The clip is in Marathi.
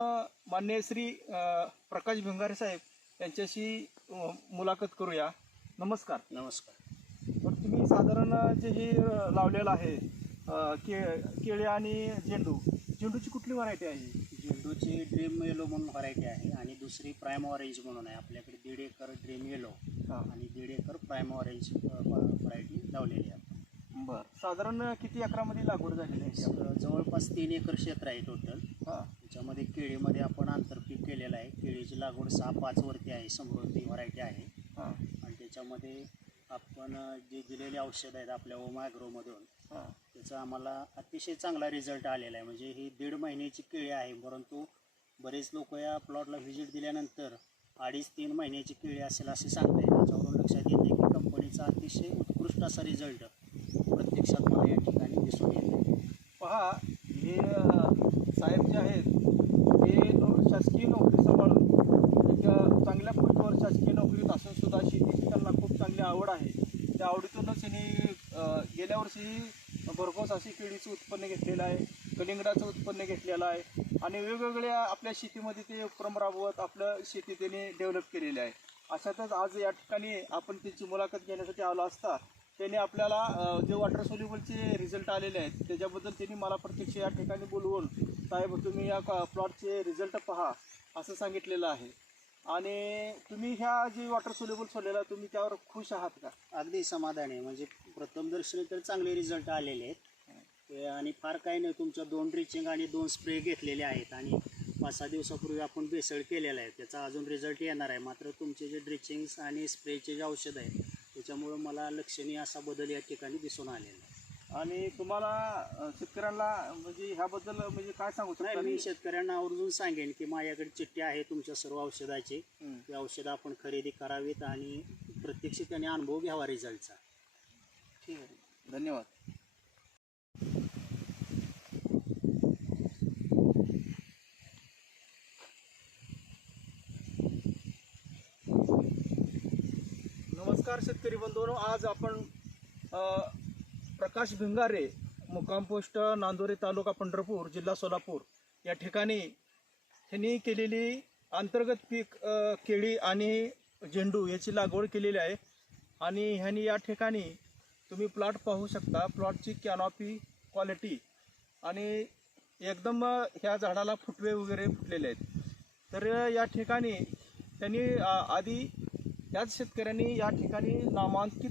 मान्य श्री प्रकाश भिंगारे साहेब यांच्याशी मुलाखत करूया. नमस्कार. नमस्कार. तर तुम्ही साधारण जे हे लावलेलं आहे के केळे आणि झेंडू झेंडूची कुठली व्हरायटी आहे? झेंडूची ड्रीम येलो म्हणून व्हरायटी आहे आणि दुसरी प्राईम ऑरेंज म्हणून आहे. आपल्याकडे दीड एकर ड्रीम येलो हा. आणि दीड एकर प्राईम ऑरेंज व्हरायटी लावलेली आहे. बर. साधारण किती एकरामध्ये लागवड झालेली आहे? जवळपास तीन एकर क्षेत्र आहे टोटल हां. त्याच्यामध्ये केळीमध्ये आपण आंतरपीक केलेलं आहे. केळीची लागवड सहा पाच वरती आहे समृद्धी व्हरायटी आहे. हां. आणि त्याच्यामध्ये आपण जे दिलेले औषध आहेत आपल्या ओमा ॲग्रोमधून हां. त्याचा आम्हाला अतिशय चांगला रिझल्ट आलेला आहे. म्हणजे ही दीड महिन्याची केळी आहे परंतु बरेच लोक या प्लॉटला व्हिजिट दिल्यानंतर अडीच तीन महिन्याची केळी असेल असे सांगताय त्याच्यावरून लक्षात येते की कंपनीचा अतिशय उत्कृष्ट असा रिझल्ट प्रत्यक्षात मला या ठिकाणी दिसून येते पहा हे साहेब जे आहेत सुद्धा शेतीची त्यांना खूप चांगली आवड आहे. त्या आवडीतूनच त्यांनी गेल्या वर्षी भरघोस अशी केळीचं उत्पन्न घेतलेलं आहे कलिंगडाचं उत्पन्न घेतलेलं आहे आणि वेगवेगळ्या आपल्या शेतीमध्ये ते उपक्रम राबवत आपलं शेती त्यांनी डेव्हलप केलेली आहे. अशातच आज या ठिकाणी आपण त्यांची मुलाखत घेण्यासाठी आलो असता त्यांनी आपल्याला जे वॉटर सोल्युबलचे रिझल्ट आलेले आहेत त्याच्याबद्दल त्यांनी मला प्रत्यक्ष या ठिकाणी बोलवून साहेब तुम्ही या प्लॉटचे रिझल्ट पहा असं सांगितलेलं आहे. आणि तुम्ही ह्या जे वॉटर सोल्युबल सोडलेला तुम्ही त्यावर खुश आहात का? अगदी समाधान आहे. म्हणजे प्रथम दर्शनी तर चांगले रिझल्ट आलेले आहेत. ते आणि फार काही नाही तुमच्या दोन ड्रिचिंग आणि दोन स्प्रे घेतलेले आहेत. आणि पाच सहा दिवसापूर्वी आपण बेसळ केलेला आहे. त्याचा अजून रिझल्ट येणार आहे. मात्र तुमचे जे ड्रिचिंग्स आणि स्प्रेचे जे औषध आहेत त्याच्यामुळं मला लक्षणीय असा बदल या ठिकाणी दिसून आलेला आहे. आणि तुम्हाला अ, शेतकऱ्यांना म्हणजे ह्याबद्दल म्हणजे काय सांगू नाही शकता मी शेतकऱ्यांना आवर्जून सांगेन की माझ्याकडे चिठ्ठी आहे तुमच्या सर्व औषधाची. हं. ती औषधं आपण खरेदी करावीत आणि प्रत्यक्ष त्याने अनुभव घ्यावा रिझल्टचा. ठीक आहे. धन्यवाद. नमस्कार शेतकरी बंधूंनो आज आपण अ, प्रकाश भिंगारे मुक्काम पोस्ट नांदोरी तालुका पंढरपूर जिल्हा सोलापूर. या ठिकाणी त्यांनी केलेली अंतर्गत पीक केळी आणि झेंडू याची लागवड केलेली आहे. आणि ह्यांनी या ठिकाणी तुम्ही प्लॉट पाहू शकता. प्लॉटची कॅनॉपी क्वालिटी आणि एकदम ह्या झाडाला फुटवे वगैरे फुटलेले आहेत. तर या ठिकाणी त्यांनी आधी याच शेतकऱ्यांनी या ठिकाणी नामांकित